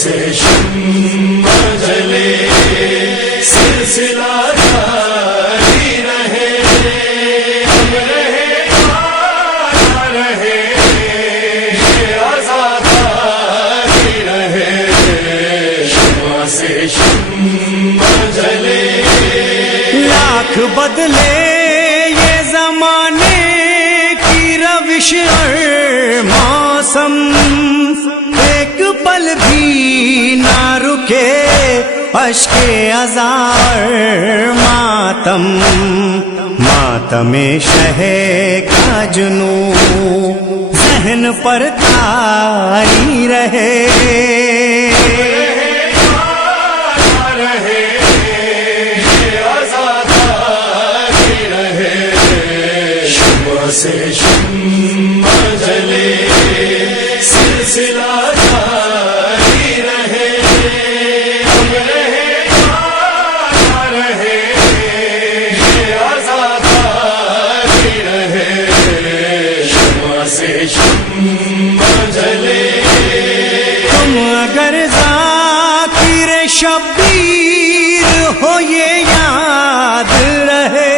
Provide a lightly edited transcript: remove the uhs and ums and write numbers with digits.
سے شمع جلے سلسلہ جاری رہے، اب رہے یا رہے یہ آزادی رہے، شمع سے شمع جلے۔ لاکھ بدلے یہ زمانے کی روش اور موسم، ایک پل بھی نہ رکے اشک ازار ماتم، ماتم شہ کا جنوں ذہن پر تاری رہے، سے شمع جلے سلسلہ جاری رہے، اب رہے یا رہے یہ آزادی رہے، شمع سے شمع جلے۔ تم اگر ذاکر شبیر ہو یہ یاد رہے،